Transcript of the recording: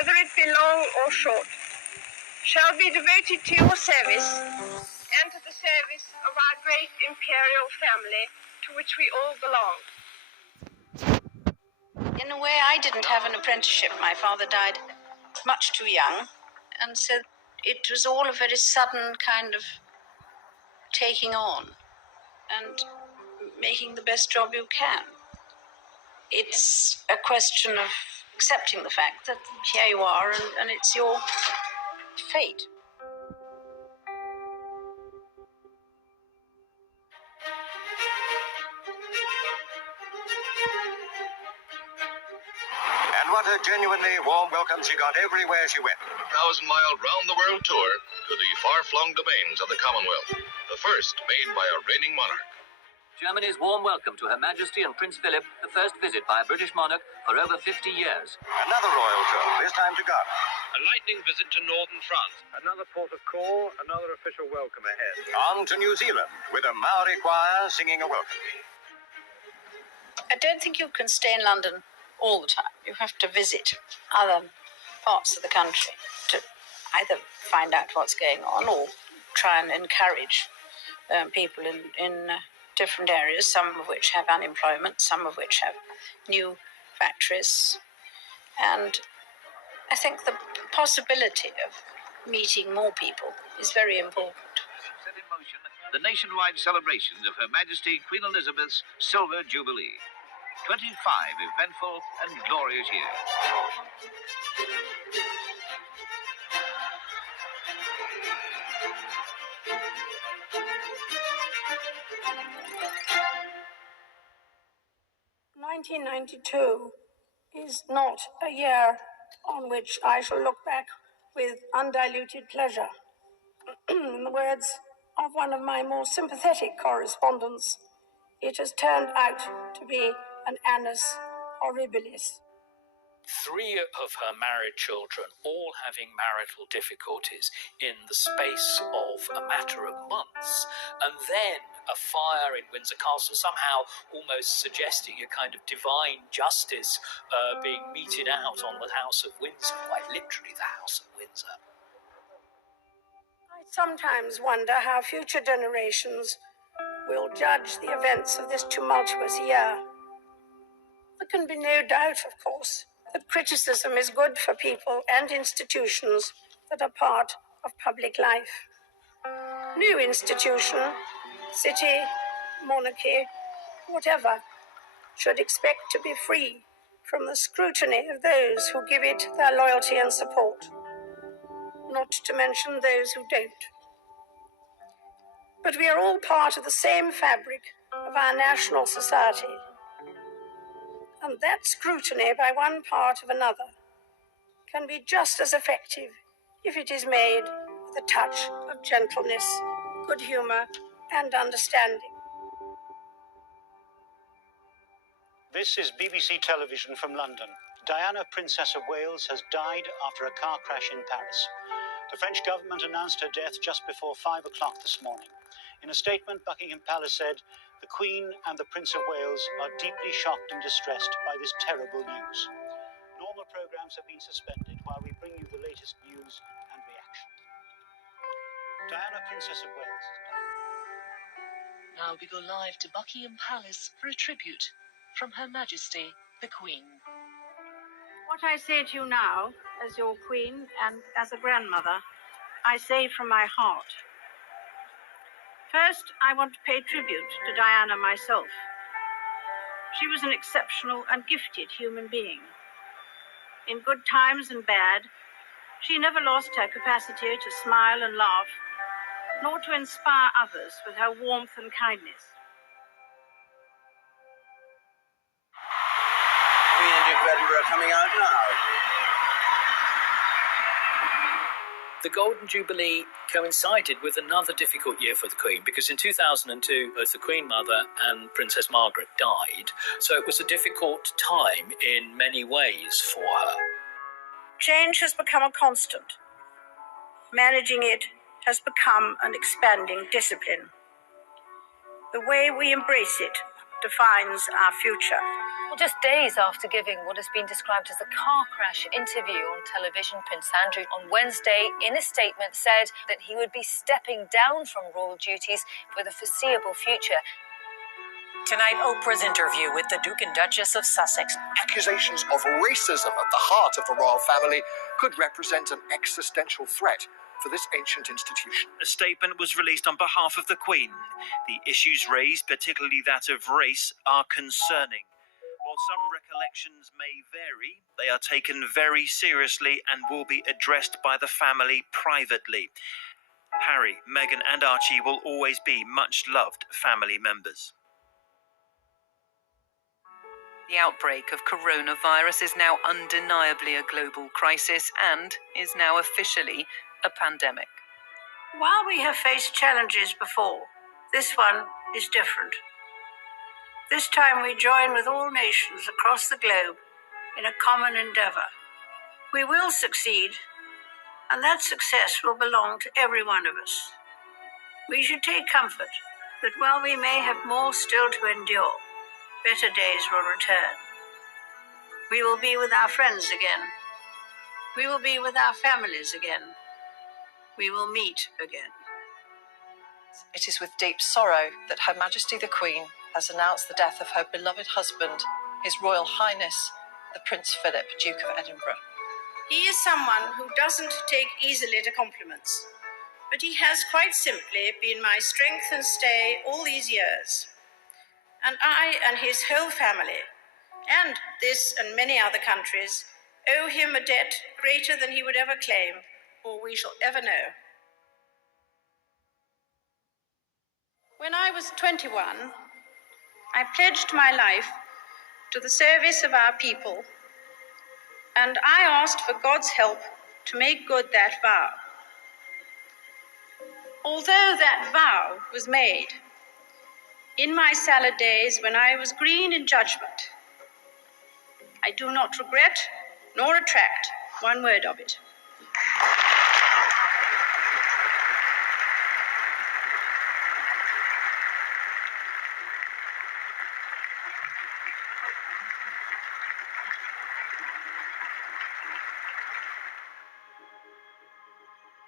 whether it be long or short, shall be devoted to your service and to the service of our great imperial family to which we all belong. In a way, I didn't have an apprenticeship. My father died much too young, and so it was all a very sudden kind of taking on and making the best job you can. It's a question of accepting the fact that here you are and it's your fate. And what a genuinely warm welcome she got everywhere she went. 1,000-mile round-the-world tour to the far-flung domains of the Commonwealth, the first made by a reigning monarch. Germany's warm welcome to Her Majesty and Prince Philip, the first visit by a British monarch for over 50 years. Another royal tour, this time to Ghana. A lightning visit to northern France. Another port of call, another official welcome ahead. On to New Zealand, with a Maori choir singing a welcome. I don't think you can stay in London all the time. You have to visit other parts of the country to either find out what's going on or try and encourage people in different areas, some of which have unemployment, some of which have new factories. And I think the possibility of meeting more people is very important. Set in motion the nationwide celebrations of Her Majesty Queen Elizabeth's Silver Jubilee. 25 eventful and glorious years. "1992 is not a year on which I shall look back with undiluted pleasure. In the words of one of my more sympathetic correspondents, it has turned out to be an annus horribilis." 3 of her married children all having marital difficulties in the space of a matter of months, and then a fire in Windsor Castle, somehow almost suggesting a kind of divine justice being meted out on the House of Windsor, quite literally the House of Windsor. I sometimes wonder how future generations will judge the events of this tumultuous year. There can be no doubt, of course, that criticism is good for people and institutions that are part of public life. No institution, city, monarchy, whatever, should expect to be free from the scrutiny of those who give it their loyalty and support, not to mention those who don't. But we are all part of the same fabric of our national society, and that scrutiny by one part of another can be just as effective if it is made with a touch of gentleness, good humour, and understanding. This is BBC Television from London. Diana, Princess of Wales, has died after a car crash in Paris. The French government announced her death just before 5 o'clock this morning. In a statement, Buckingham Palace said, "The Queen and the Prince of Wales are deeply shocked and distressed by this terrible news. Normal programmes have been suspended while we bring you the latest news and reaction." Diana, Princess of Wales, has died. Now we go live to Buckingham Palace for a tribute from Her Majesty the Queen. What I say to you now, as your Queen and as a grandmother, I say from my heart. First, I want to pay tribute to Diana myself. She was an exceptional and gifted human being. In good times and bad, she never lost her capacity to smile and laugh, nor to inspire others with her warmth and kindness. Queen and Duke of Edinburgh coming out now. The Golden Jubilee coincided with another difficult year for the Queen, because in 2002, both the Queen Mother and Princess Margaret died, so it was a difficult time in many ways for her. Change has become a constant. Managing it has become an expanding discipline. The way we embrace it defines our future. Well, just days after giving what has been described as a car crash interview on television, Prince Andrew on Wednesday, in a statement, said that he would be stepping down from royal duties for the foreseeable future. Tonight, Oprah's interview with the Duke and Duchess of Sussex. Accusations of racism at the heart of the royal family could represent an existential threat for this ancient institution. A statement was released on behalf of the Queen. The issues raised, particularly that of race, are concerning. While some recollections may vary, they are taken very seriously and will be addressed by the family privately. Harry, Meghan and Archie will always be much-loved family members. The outbreak of coronavirus is now undeniably a global crisis and is now officially a pandemic. While we have faced challenges before, this one is different. This time we join with all nations across the globe in a common endeavor. We will succeed, and that success will belong to every one of us. We should take comfort that while we may have more still to endure, better days will return. We will be with our friends again. We will be with our families again. We will meet again. It is with deep sorrow that Her Majesty the Queen has announced the death of her beloved husband, His Royal Highness, the Prince Philip, Duke of Edinburgh. He is someone who doesn't take easily to compliments, but he has quite simply been my strength and stay all these years. And I and his whole family, and this and many other countries, owe him a debt greater than he would ever claim, or we shall ever know. When I was 21, I pledged my life to the service of our people, and I asked for God's help to make good that vow. Although that vow was made in my salad days when I was green in judgment, I do not regret nor retract one word of it.